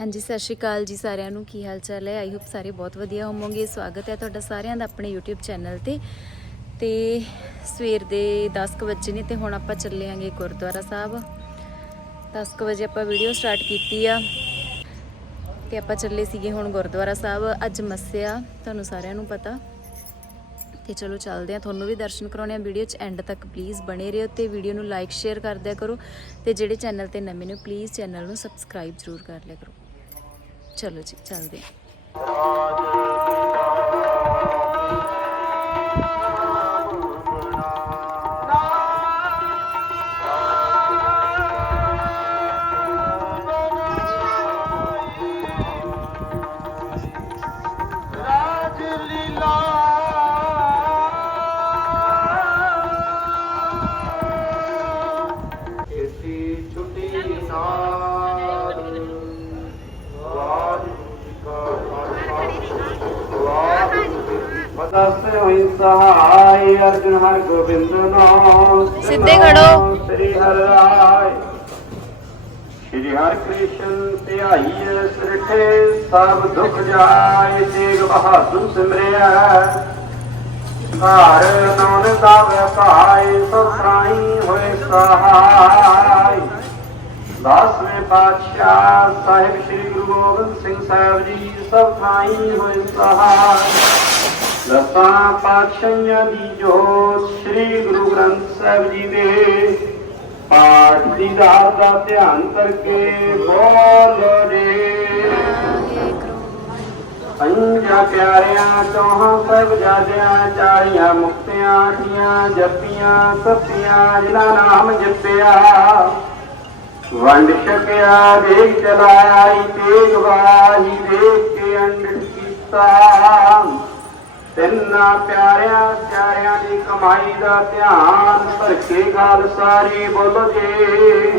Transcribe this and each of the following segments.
ਹਾਂਜੀ, ਸਤਿ ਸ਼੍ਰੀ ਅਕਾਲ ਜੀ ਸਾਰਿਆਂ ਨੂੰ। ਕੀ ਹਾਲ ਚਾਲ ਹੈ? ਆਈ ਹੋਪ ਸਾਰੇ ਬਹੁਤ ਵਧੀਆ ਹੋਵੋਗੇ। ਸਵਾਗਤ ਹੈ ਤੁਹਾਡਾ ਸਾਰਿਆਂ ਦਾ ਆਪਣੇ YouTube ਚੈਨਲ ਤੇ। ਤੇ ਸਵੇਰ ਦੇ 10 ਕੁ ਵਜੇ ਨੇ ਤੇ ਹੁਣ ਆਪਾਂ ਚੱਲੇ ਆਂਗੇ ਗੁਰਦੁਆਰਾ ਸਾਹਿਬ। 10 ਕੁ ਵਜੇ ਆਪਾਂ ਵੀਡੀਓ ਸਟਾਰਟ ਕੀਤੀ ਆ। ਤੇ ਆਪਾਂ ਚੱਲੇ ਸੀਗੇ ਹੁਣ ਗੁਰਦੁਆਰਾ ਸਾਹਿਬ, ਅੱਜ ਮੱਸਿਆ, ਤੁਹਾਨੂੰ ਸਾਰਿਆਂ ਨੂੰ ਪਤਾ। ਤੇ ਚਲੋ ਚੱਲਦੇ ਆ ਤੁਹਾਨੂੰ ਵੀ ਦਰਸ਼ਨ ਕਰਾਉਣੇ ਆ। ਵੀਡੀਓ 'ਚ ਐਂਡ ਤੱਕ ਪਲੀਜ਼ ਬਣੇ ਰਹੋ ਤੇ ਵੀਡੀਓ ਨੂੰ ਲਾਈਕ ਸ਼ੇਅਰ ਕਰਦਿਆ ਕਰੋ। ਤੇ ਜਿਹੜੇ ਚੈਨਲ ਤੇ ਨਵੇਂ ਨੇ ਪਲੀਜ਼ ਚੈਨਲ ਨੂੰ ਸਬਸਕ੍ਰਾਈਬ ਜ਼ਰੂਰ ਕਰ ਲਿਆ ਕਰੋ। ਚਲੋ ਜੀ ਚੱਲਦੇ ਆ ਬਦਸ ਹੋਈ ਸਹਾਈ ਅਰਜਨ ਹਰ ਗੋਬਿੰਦ ਨਾਮ ਸਿੱਧੇ ਖੜੋ। ਸ੍ਰੀ ਹਰਿ ਰਾਏ। ਸ਼੍ਰੀ ਹਰਿ ਕ੍ਰਿਸ਼ਨ ਧਿਆਈਏ ਸ੍ਰਿਠੇ ਸਭ ਦੁਖ ਜਾਏ ਤੇਗ ਬਹਾਦਰ ਸਿਮਰਿਆ ਘਰ ਨਾਨ ਦਾ ਵਪਾਈ ਸਭ ਹੋਏ ਸਹਾਈ ਦਸਵੇਂ ਪਾਤਸ਼ਾਹ ਸਾਹਿਬ ਸ੍ਰੀ ਗੁਰੂ ਗੋਬਿੰਦ ਸਿੰਘ ਸਾਹਿਬ ਜੀ ਸਭ ਪ੍ਰਾਈ ਹੋਏ ਸਹਾਈ ਦਸਾਂ ਪਾਤਸ਼ਾਹਾਂ ਦੀ ਜੋਤ ਸ੍ਰੀ ਗੁਰੂ ਗ੍ਰੰਥ ਸਾਹਿਬ ਜੀ ਦੇ ਪਾਠ ਦੀ ਰਾਤ ਦਾ ਧਿਆਨ ਕਰਕੇ ਬੋਲ ਰੇ ਪੰਜਾ ਪਿਆਰਿਆਂ, ਚੌਹਾਂ ਸਭ ਜਾਦਿਆਂ ਚਾਰੀਆਂ ਮੁਕਤਿਆਂ ਆਠੀਆਂ ਜਪੀਆਂ, ਸੱਤੀਆਂ, ਜਿਨ੍ਹਾਂ ਨਾਮ ਜਪਿਆ। ਵੰਡ ਛਕਿਆ, ਦੇਖ ਚਲਾਈ ਤੇਗ ਵਾਹੀ ਦੇਖ ਕੇ ਅੰਡੜ ਕੀਤਾ। ਤਿੰਨਾਂ ਪਿਆਰਿਆਂ ਪਿਆਰਿਆਂ ਦੀ ਕਮਾਈ ਦਾ ਧਿਆਨ ਭਰ ਕੇ ਸਾਰੀ ਬੋਲੋ ਜੀ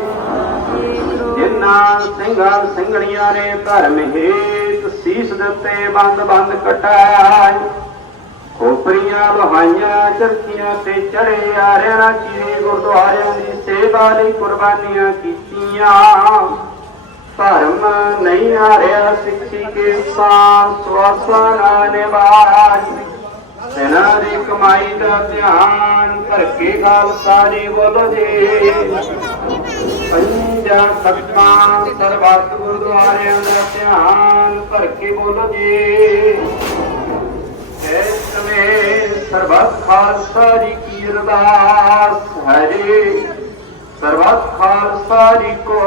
ਜਿਨ੍ਹਾਂ ਸਿੰਘਾਂ ਸਿੰਘਣੀਆਂ ਨੇ ਧਰਮ ਹੇਤ ਸੀਸ ਦਿੱਤੇ ਬੰਦ ਬੰਦ ਕਟਾਈ ਖੋਪਰੀਆਂ, ਲਹਾਈਆਂ, ਚਰਖੀਆਂ ਤੇ ਚੜੇ ਆਰਿਆਂ ਚੀਰੇ ਗੁਰਦੁਆਰਿਆਂ ਦੀ ਸੇਵਾ ਲਈ ਕੁਰਬਾਨੀਆਂ ਕੀਤੀਆਂ। ਧਰਮ ਨਹੀਂ ਹਾਰਿਆ ਸਿੱਖੀ ਕੇ ਸਾਂ ਸਵਾਸਾਂ ਨਾਲ ਕਮਾਈ ਦਾ ਧਿਆਨ ਭਰ ਕੇ ਗੱਲ ਸਾਰੀ ਬੋਲੋ ਜੀ ਪੰਜਾਂ ਸੱਤਾਂ ਸਰਬੱਤ ਗੁਰਦੁਆਰਿਆਂ ਦਾ ਧਿਆਨ ਭਰ ਕੇ ਬੋਲੋ ਜੀ। ਇਸ ਸਮੇਂ ਸਰਬੱਤ ਖਾਲਸਾ ਜੀ ਕੀ ਅਰਦਾਸ ਹੈ ਸਰਬੱਤ ਖਾਲਸਾ ਜੀ ਕੋ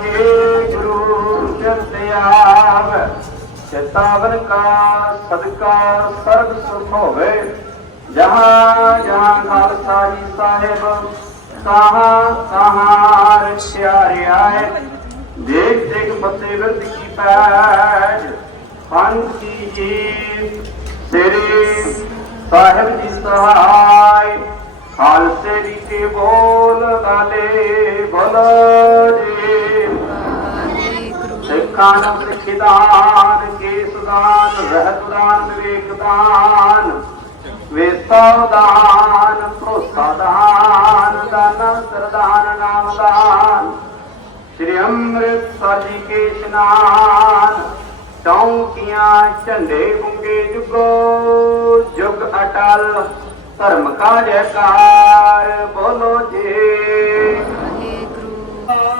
ਵਾਹਿਗੁਰੂ ਜਤਿਆਵ ਚਿਤਾਵਨ ਕਾ ਸਦਕਾ ਸਰਬ ਸੁਖ ਹੋਵੇ, ਜਹਾਂ ਜਹਾਂ ਖਾਲਸਾ ਜੀ ਸਾਹਿਬ ਕਹਾਂ ਕਹਾਂ ਰਖਿਆ ਰਿਆਏ ਦੇਖ ਦੇਖ ਫਤਿਹ ਵਿਰਦ ਕੀ ਪੈਜ ਪੰਜ ਕੀ ਜੀ ਤੇਰੇ ਸਾਹਿਬ ਜੀ ਸਹਾਈ, ਖਾਲਸੇ ਦੀ ਕੇ ਬੋਲ ਗਾਲੇ ਬੋਲ ਜੀ ਸਿੱਖਾਂ ਨੂੰ ਸਿੱਖਦਾਨ ਕੇਸਦਾਨ ਰਹਿਤਦਾਨ ਵਿਵੇਕਦਾਨ ਵੇਸਵਦਾਨ ਭਰੋਸਾਦਾਨ ਦਾਨ ਸਰਦਾਨ, ਨਾਮਦਾਨ। ਸ੍ਰੀ ਅੰਮ੍ਰਿਤ ਸਾਜੀ ਕੇ ਇਸ਼ਨਾਨ, ਚੌਂਕੀਆਂ, ਝੰਡੇ ਗੁੰਗੇ ਜੁਗੋ, ਜੁਗ ਅਟਲ, ਧਰਮ ਕਾ ਜੈਕਾਰ ਬੋਲੋ ਜੀ। ਜੋ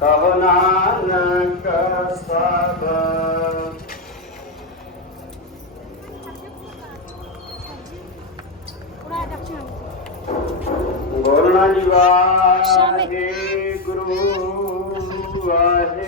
ਕਬ ਨਾਨਕ ਸਭ ਬੋਲਣਾ ਜੀ ਵਾਹਿਗੁਰੂ ਵਾਹਿਗੁਰੂ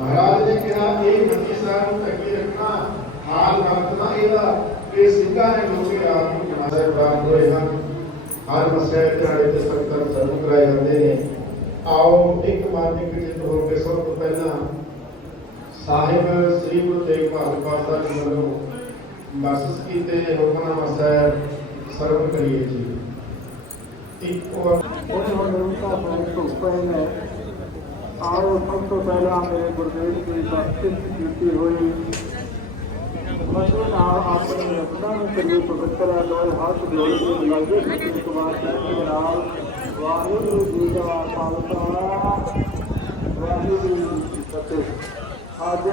ਮਹਾਰਾਜ ਨੇ ਕਿਹਾ, ਇਹ ਮੰਜੀ ਸਾਹਿਬ ਨੂੰ ਅੱਗੇ ਰੱਖਣਾ, ਹਾਲ ਵਰਤਣਾ ਇਹਦਾ। ਇਹ ਸਿੰਘਾਂ ਨੇ ਲੋਕੇ ਆਪ ਨੂੰ ਜਮਾਇਆ ਪ੍ਰਾਪਤ ਹੋਏ ਹਨ। ਹਰ ਮਸਿਆ ਦਿਹਾੜੇ ਤੇ ਸੰਗਤਾਂ ਸਰਵ ਕਰਾਏ ਜਾਂਦੇ ਨੇ। ਆਓ, ਇੱਕ ਮਾਨਿਕ ਜਿੱਤ ਹੋ ਕੇ ਸਭ ਤੋਂ ਪਹਿਲਾਂ ਸਾਹਿਬ ਸ੍ਰੀ ਗੁਰੂ ਤੇਗ ਬਹਾਦਰ ਪਾਤਸ਼ਾਹ ਜੀ ਵੱਲੋਂ ਬਖਸ਼ਿਸ਼ ਕੀਤੇ ਹੁਕਮਨਾਮਾ ਸਾਹਿਬ ਸਰਵ ਕਰੀਏ ਜੀ। ਇੱਕ ਹੋਰ ਉਹਦੇ ਨੂੰ ਤਾਂ ਆਪਣੇ ਤੋਂ ਪਏ ਨੇ ਸਭ ਤੋਂ ਪਹਿਲਾਂ ਮੇਰੇ ਗੁਰਦੇਵ ਦੀ ਬਖਸ਼ਿਸ਼ ਕੀਤੀ ਹੋਈ। ਮਸਲ ਆਪਣੇ ਰੱਬਾ ਨੂੰ ਕਰੀ ਪਵਿੱਤਰ ਅਲੋਏ ਹੱਥ ਜੋੜ ਕੇ ਲੱਗਦੇ ਸੀ ਕੁਮਾਰ ਜੀ ਦੇ ਨਾਲ ਵਾਹਿਗੁਰੂ ਜੀ ਦਾ ਖਾਲਸਾ ਵਾਹਿਗੁਰੂ ਜੀ ਕੀ ਫਤਿਹ। ਅੱਜ